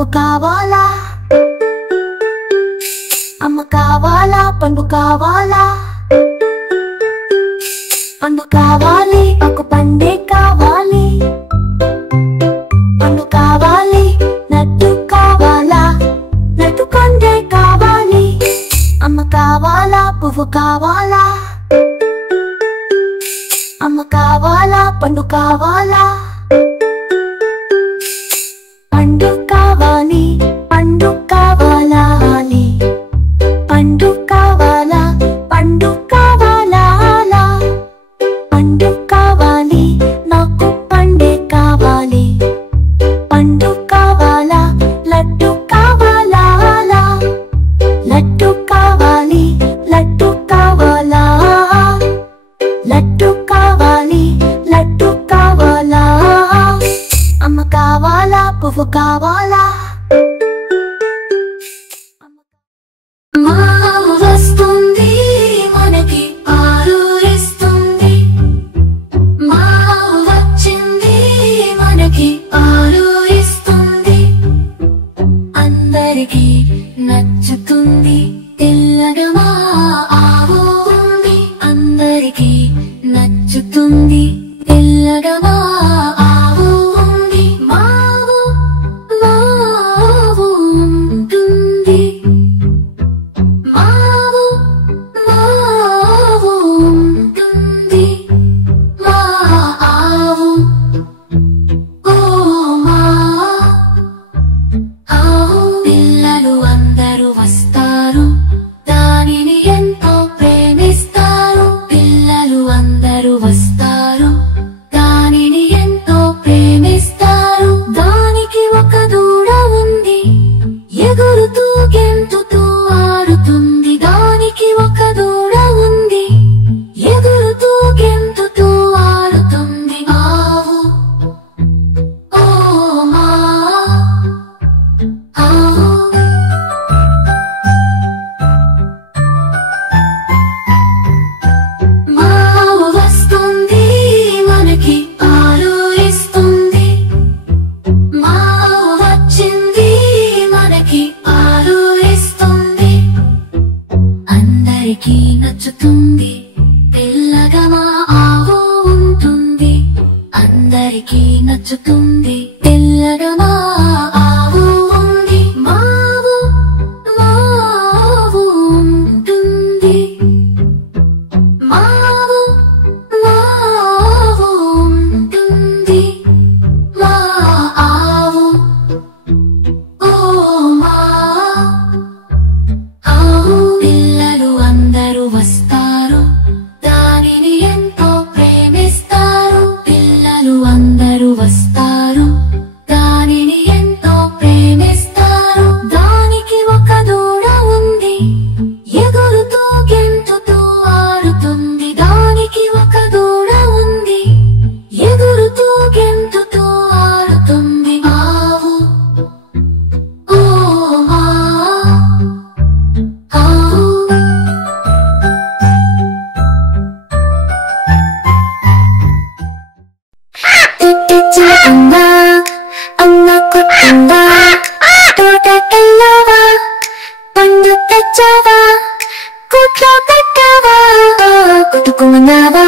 పువ్వు కావాలా, అమ్మ కావాలా, పండు కావాలా, పండు కావాలి, ఒక పండే కావాలి, పండు కావాలి, నట్టు కావాలా, నట్టు పండే కావాలి, అమ్మ కావాలా, పువ్వు కావాలా, అమ్మ కావాలా, పండు కావాలా, పండు కావాలి, పండు కావాలా, పండు కావాలా, పండు కావాలా, పండు కావాలి, నాకు పండే కావాలి, పండు కావాలా, లడ్డు కావాలా, లడ్డు కావాలి, లడ్డు కావాలా, లడ్డు కావాలి, లడ్డు కావాలా, అమ్మ కావాలా, పువ్వు కావాలా. మావు వస్తుంది మనకి పాలు ఇస్తుంది, మావు వచ్చింది మనకి పాలు ఇస్తుంది, అందరికీ నచ్చుతుంది, తెల్లగా మా ఆవు ఉంది, అందరికీ నచ్చుతుంది, తెల్లగా మా ఆవు ఉంది, మావు మావు ఉంటుంది, మావు మావు ఉంటుంది, మా ఆవు ఓ మా ఆవు. పిల్లలు అందరూ వస్తారు, దానిని ఎంతో ప్రేమిస్తారు, పిల్లలు అందరూ వస్తారు, దానిని ఎంతో ప్రేమిస్తారు, దానికి ఒక దూడ ఉంది, ఎగురుతూ గెంతుతూ ఆడుతుంది, దానికి ఒక దూడ ఉంది, ఎగురుతూ గెంతుతూ ఆడుతుంది, ఆవు ఓ మా ఆవు. మావు వస్తుంది మనకి పాలు ఇస్తుంది, మావు వచ్చింది మనకి పాలు ఇస్తుంది, అందరికీ నచ్చుతుంది, తెల్లగా మా ఆవు ఉంటుంది, అందరికీ నచ్చుతుంది, తెల్లగా మా ఆవు ఉంది, మావు మావు ఉంటుంది, మావు మావు ఉంటుంది, మా ఆవు ఓ మా ఆవు. పిల్లలు అందరూ వస్తారు, దానిని ఎంతో ప్రేమిస్తారు, పిల్లలు అందరూ వస్తారు, దానిని ఎంతో ప్రేమిస్తారు, దానికి ఒక దూడ ఉంది, ఎగురుతూ గెంతుతూ ఆడుతుంది, దానికి ఒక దూడ ఉంది, ఎగురుతూ గెంతుతూ ఆడుతుంది, ఆవు ఓ మా ఆవు. చిలకమ్మ అమ్మ కొట్టిందా, తోటకెళ్ళావా, పండు తెచ్చావా, కూట్లో పెట్టావా, కుట్టుకున్నావా,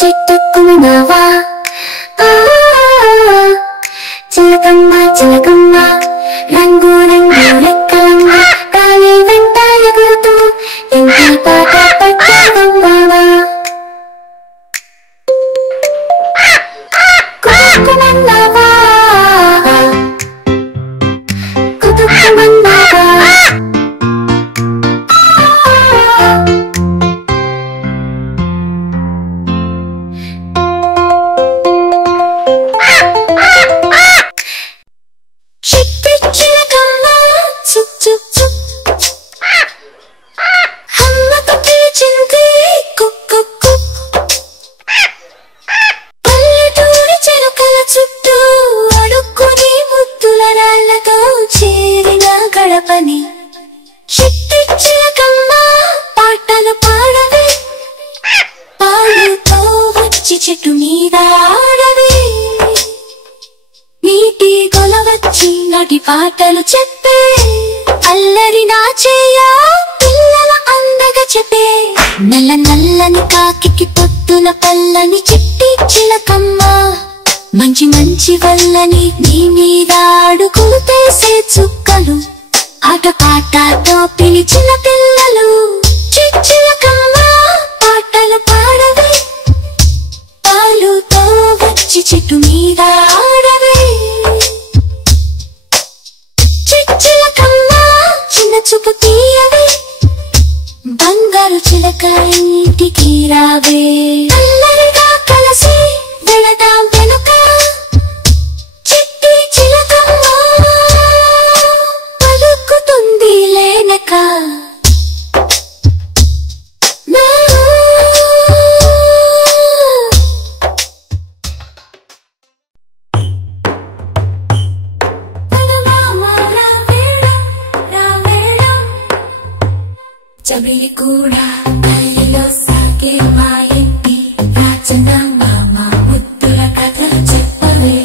చెట్టుకున్నావా, చిలకమ్మ చిలకమ్మ రంగు రంగు రెక్కలమ్మ, గాలి వెంట ఎగురుతూ ఇంటి పాట పట్టావమ్మావా, కుట్టుకున్నావా, కుట్టుకున్నావా, చిట్టి చిలకమ్మ చుక్ చుక్ చుక్, అమ్మకు పిలిచింది కుక్ కుక్ కుక్, పల్లెటూరి చిలుకల చుట్టూ అడుక్కుని ముద్దుల రాళ్ళతో చేరిన గడపని, చిట్టి చిలకమ్మ పాటలు పాడవే, పాడుతో వచ్చి చెట్టు మీద ఆడవే, నీటి కొలవచ్చ చిన్నటి పాటలు చెప్పే అల్లరి నా చెయ్య పిల్లల అందగా చెప్పే నల్ల నల్లని కాకి పొద్దున పల్లని చిట్టి చిలకమ్మ మంచి మంచి వల్లని నీ మీద అడుగుతేసే చుక్కలు ఆట పాటతో పిలిచిన పిల్లలు చిలకమ్మ పాటలు పాడవే పాలుతో వచ్చి చెట్టు మీద ఆడవే చిలకమ్మ చిన్న చూపు తీయవే బంగారు చిలక ఇంటికి రావే అల్లరిగా కలిసి వెళదాం వెనుక చిట్టి చిలకమ్మ పలుకుతుంది లేనక చబిలి కూడా తల్లిలో సాగే మా ఇంటి రాజన మామ ముద్దుల కథ చెప్పవే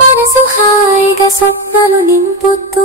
మనసు హాయిగా స్వప్నాలు నింపుతూ